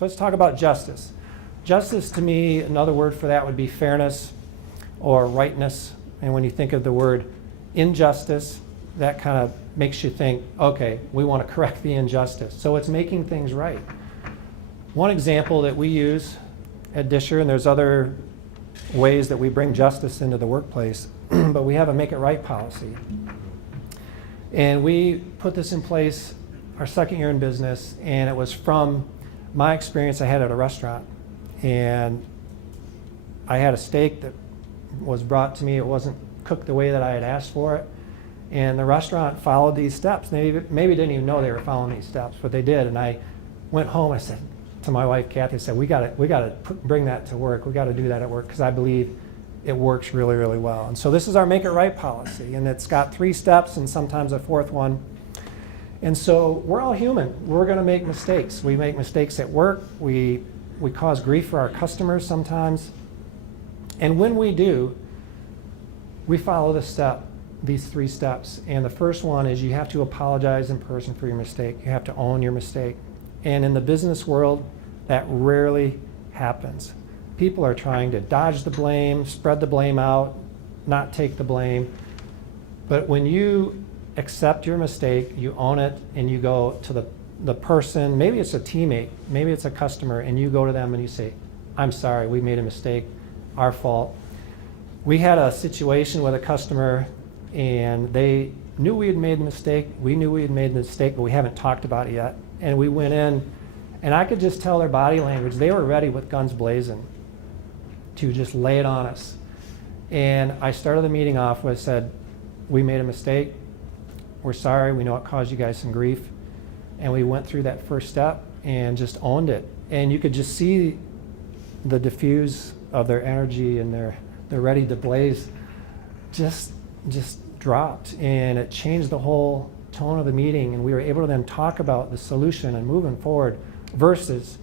So let's talk about justice. Justice, to me, another word for that would be fairness or rightness. And when you think of the word injustice, that kind of makes you think, okay, we want to correct the injustice. So it's making things right. One example that we use at Disher, and there's other ways that we bring justice into the workplace, but we have a make it right policy. And we put this in place our second year in business, and it was from my experience I had at a restaurant. And I had a steak that was brought to me. It wasn't cooked the way that I had asked for it. And the restaurant followed these steps. Maybe didn't even know they were following these steps, but they did. And I went home. I said to my wife, Kathy, I said, we got to bring that to work. We got to do that at work because I believe it works really, really well. And so this is our Make It Right policy, and it's got 3 steps and sometimes a 4th one. And so we're all human. We're going to make mistakes. We make mistakes at work. We cause grief for our customers sometimes. And when we do, we follow these 3 steps. And the first one is you have to apologize in person for your mistake. You have to own your mistake. And in the business world, that rarely happens. People are trying to dodge the blame, spread the blame out, not take the blame. But when you accept your mistake, you own it, and you go to the person, maybe it's a teammate, maybe it's a customer, and you go to them and you say, I'm sorry, we made a mistake, our fault. We had a situation with a customer, and they knew we had made a mistake. We knew we had made the mistake, but we haven't talked about it yet. And we went in, and I could just tell their body language. They were ready with guns blazing to just lay it on us. And I started the meeting off with, said, we made a mistake. We're sorry. We know it caused you guys some grief. And we went through that first step and just owned it. And you could just see the diffuse of their energy, and they're ready to blaze just dropped. And it changed the whole tone of the meeting, and we were able to then talk about the solution and moving forward versus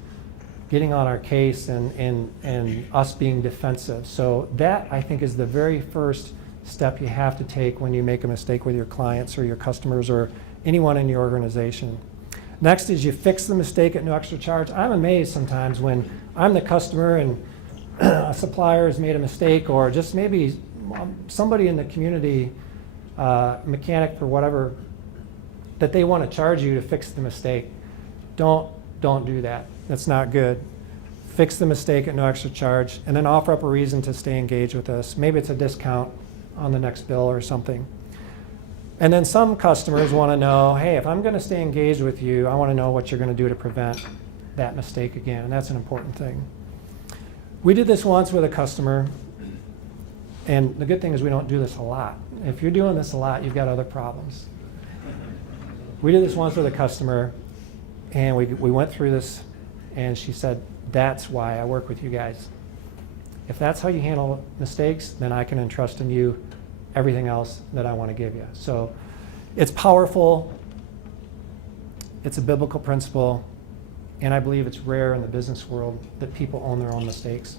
getting on our case and us being defensive. So that, I think, is the very first step you have to take when you make a mistake with your clients or your customers or anyone in your organization. Next is you fix the mistake at no extra charge. I'm amazed sometimes when I'm the customer and a supplier has made a mistake, or just maybe somebody in the community, mechanic or whatever, that they want to charge you to fix the mistake. Don't do that. That's not good. Fix the mistake at no extra charge, and then offer up a reason to stay engaged with us. Maybe it's a discount on the next bill or something. And then some customers want to know, hey, if I'm going to stay engaged with you, I want to know what you're going to do to prevent that mistake again, and that's an important thing. We did this once with a customer, and the good thing is we don't do this a lot. If you're doing this a lot, you've got other problems. We did this once with a customer, and we went through this, and she said, that's why I work with you guys. If that's how you handle mistakes, then I can entrust in you everything else that I want to give you. So it's powerful, it's a biblical principle, and I believe it's rare in the business world that people own their own mistakes.